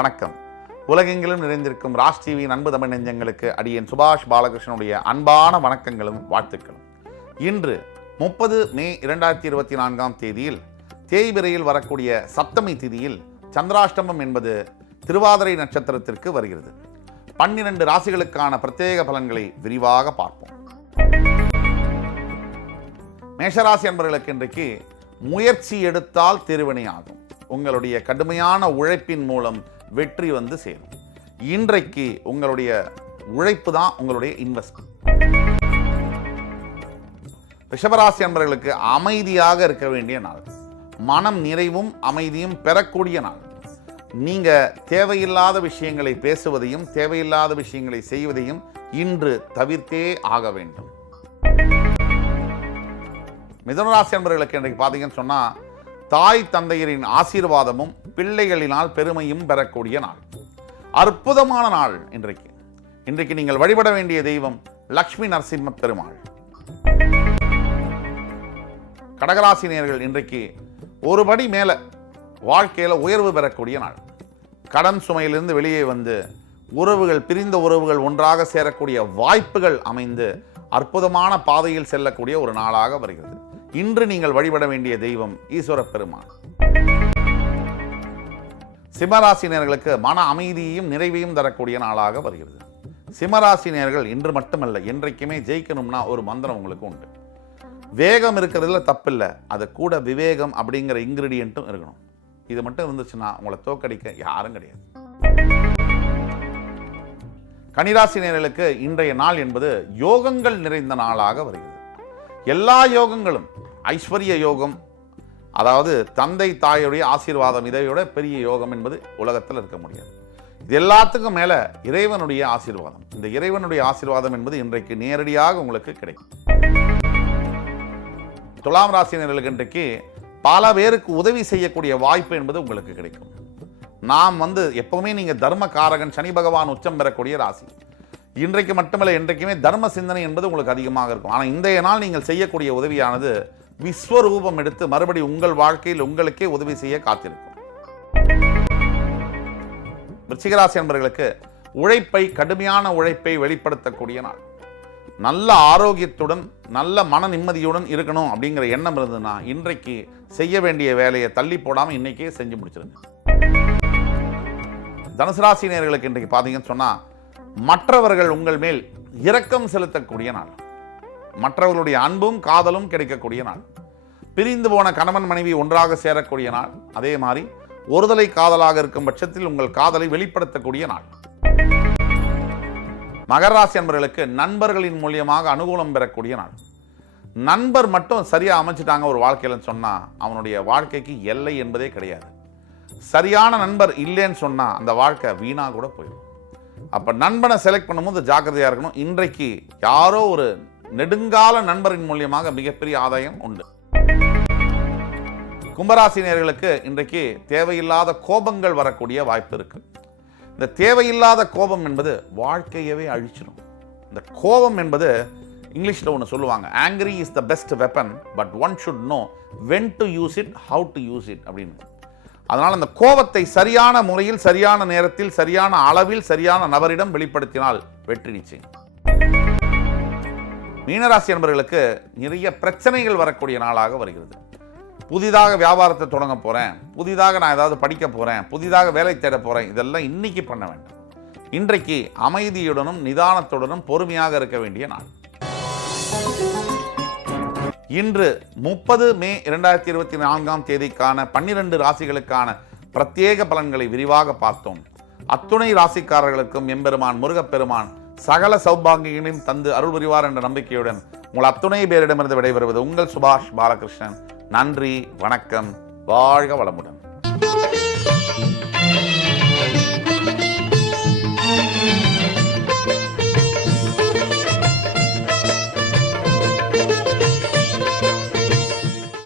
வணக்கம். உலகெங்கிலும் நிறைந்திருக்கும் ராஜ் டிவியின் அன்பு தமிழ் நெஞ்சங்களுக்கு அடியேன் சுபாஷ் பாலகிருஷ்ணனுடைய அன்பான வணக்கங்களும் வாழ்த்துக்களும். இன்று 30 மே 2024 தேதியில் தேய்பிரையில் வரக்கூடிய சப்தமி திதியில் சந்திராஷ்டமம் என்பது திருவாதிரை நட்சத்திரத்திற்கு வருகிறது. 12 ராசிகளுக்கான பிரத்யேக பலன்களை விரிவாக பார்ப்போம். மேஷராசி அன்பர்களுக்கு இன்றைக்கு முயற்சி எடுத்தால் திருவினை ஆகும். உங்களுடைய கடுமையான உழைப்பின் மூலம் வெற்றி வந்து சேரும். இன்றைக்கு உங்களுடைய உழைப்பு தான் உங்களுடைய இன்வெஸ்ட்மெண்ட். ரிஷபராசி அன்பர்களுக்கு அமைதியாக இருக்க வேண்டிய நாள், மனம் நிறைவும் அமைதியும் பெறக்கூடிய நாள். நீங்க தேவையில்லாத விஷயங்களை பேசுவதையும் தேவையில்லாத விஷயங்களை செய்வதையும் இன்று தவிர்த்தே ஆக வேண்டும். மிதுனராசி அன்பர்களுக்கு இன்றைக்கு பார்த்தீங்கன்னு சொன்னா தாய் தந்தையரின் ஆசீர்வாதமும் பிள்ளைகளினால் பெருமையும் பெறக்கூடிய நாள், அற்புதமான நாள். இன்றைக்கு நீங்கள் வழிபட வேண்டிய தெய்வம் லக்ஷ்மி நரசிம்ம பெருமாள். கடகராசினியர்கள் இன்றைக்கு ஒருபடி மேல வாழ்க்கையில உயர்வு பெறக்கூடிய நாள். கடன் சுமையிலிருந்து வெளியே வந்து பிரிந்த உறவுகள் ஒன்றாக சேரக்கூடிய வாய்ப்புகள் அமைந்து அற்புதமான பாதையில் செல்லக்கூடிய ஒரு நாளாக வருகிறது. இன்று நீங்கள் வழிபட வேண்டிய தெய்வம் ஈஸ்வர பெருமான். சிம்மராசினியர்களுக்கு மன அமைதியையும் நிறைவையும் தரக்கூடிய நாளாக வருகிறது. சிம்மராசினியர்கள் இன்று மட்டுமல்ல, என்றைக்குமே ஜெயிக்கணும்னா ஒரு மந்திரம் உங்களுக்கு உண்டு. வேகம் இருக்கிறதுல தப்பில்லை, அது கூட விவேகம் அப்படிங்கிற இன்கிரீடியன்ட்டும் இருக்கணும். இது மட்டும் இருந்துச்சுன்னா உங்களை தோக்கடிக்க யாரும் கிடையாது. கன்னிராசினியர்களுக்கு இன்றைய நாள் என்பது யோகங்கள் நிறைந்த நாளாக வருகிறது. எல்லா யோகங்களும், ஐஸ்வர்ய யோகம், அதாவது தந்தை தாயுடைய ஆசீர்வாதம், இதையோட பெரிய யோகம் என்பது உலகத்தில் இருக்க முடியாது. இது எல்லாத்துக்கும் மேல இறைவனுடைய ஆசீர்வாதம். இந்த இறைவனுடைய ஆசீர்வாதம் என்பது இன்றைக்கு நேரடியாக உங்களுக்கு கிடைக்கும். துலாம் ராசினியர்களுக்கு இன்றைக்கு பல பேருக்கு உதவி செய்யக்கூடிய வாய்ப்பு என்பது உங்களுக்கு கிடைக்கும். நாம் எப்பவுமே நீங்க தர்ம காரகன் சனி பகவான் உச்சம் பெறக்கூடிய ராசி. இன்றைக்கு மட்டுமல்ல, என்றைக்குமே தர்ம சிந்தனை என்பது உங்களுக்கு அதிகமாக இருக்கும். ஆனால் இன்றைய நாள் நீங்கள் செய்யக்கூடிய உதவியானது விஸ்வரூபம் எடுத்து மறுபடி உங்கள் வாழ்க்கையில் உங்களுக்கே உதவி செய்ய காத்திருக்கும். விருச்சிகராசி என்பவர்களுக்கு கடுமையான உழைப்பை வெளிப்படுத்தக்கூடிய நாள். நல்ல ஆரோக்கியத்துடன் நல்ல மன நிம்மதியுடன் இருக்கணும் அப்படிங்கிற எண்ணம் இருந்ததுன்னா இன்றைக்கு செய்ய வேண்டிய வேலையை தள்ளி போடாமல் இன்னைக்கே செஞ்சு முடிச்சிருங்க. தனுசு ராசினியர்களுக்கு இன்றைக்கு பார்த்தீங்கன்னு சொன்னா மற்றவர்கள் உங்கள் மேல் இரக்கம் செலுத்தக்கூடிய நாள், மற்றவர்களுடைய அன்பும் காதலும் கிடைக்கக்கூடிய நாள், பிரிந்து போன கணவன் மனைவி ஒன்றாக சேரக்கூடிய நாள், அதே மாதிரி ஒருதலை காதலாக இருக்கும் பட்சத்தில் உங்கள் காதலை வெளிப்படுத்தக்கூடிய நாள். மகர ராசி அன்பர்களுக்கு நண்பர்களின் மூலியமாக அனுகூலம் பெறக்கூடிய நாள். நண்பர் மட்டும் சரியா அமைச்சிட்டாங்க ஒரு வாழ்க்கையில சொன்னா அவனுடைய வாழ்க்கைக்கு எல்லை என்பதே கிடையாது. சரியான நண்பர் இல்லைன்னு சொன்னா அந்த வாழ்க்கை வீணா கூட போயிடும். அப்ப நண்பனை செலக்ட் பண்ணும்போது ஜாக்கிரதையா இருக்கணும். இன்றைக்கு யாரோ ஒரு நெடுங்கால நண்பரின் மூலியமாக மிகப்பெரிய ஆதாயம் உண்டு. கும்பராசினியர்களுக்கு இன்றைக்கு தேவையில்லாத கோபங்கள் வரக்கூடிய வாய்ப்பு இருக்கு. இந்த தேவையில்லாத கோபம் என்பது வாழ்க்கையவே அழிச்சிடும். இந்த கோபம் என்பது இங்கிலீஷ்ல ஒன்று சொல்லுவாங்க, angry is the best weapon but one should know when to use it, how to use it அப்படின்னு. அதனால் அந்த கோபத்தை சரியான முறையில் சரியான நேரத்தில் சரியான அளவில் சரியான நபரிடம் வெளிப்படுத்தினால் வெற்றி நிச்சயம். மீனராசி என்பவர்களுக்கு நிறைய பிரச்சனைகள் வரக்கூடிய நாளாக வருகிறது. புதிதாக வியாபாரத்தை தொடங்க போறேன், புதிதாக நான் ஏதாவது படிக்க போறேன், புதிதாக வேலை தேட போறேன், இதெல்லாம் இன்னைக்கு பண்ண வேண்டாம். இன்றைக்கு அமைதியுடனும் நிதானத்துடனும் பொறுமையாக இருக்க வேண்டிய நாள். இன்று 30 மே 2024 தேதிக்கான 12 ராசிகளுக்கான பிரத்யேக பலன்களை விரிவாக பார்த்தோம். அத்துணை ராசிக்காரர்களுக்கும் எம்பெருமான் முருகப்பெருமான் சகல சௌபாகியங்களையும் தந்து அருள் புரிவார் என்ற நம்பிக்கையுடன் உங்கள் அத்துணை பேரிடமிருந்து விடைபெறுவது உங்கள் சுபாஷ் பாலகிருஷ்ணன். நன்றி, வணக்கம், வாழ்க வளமுடன்.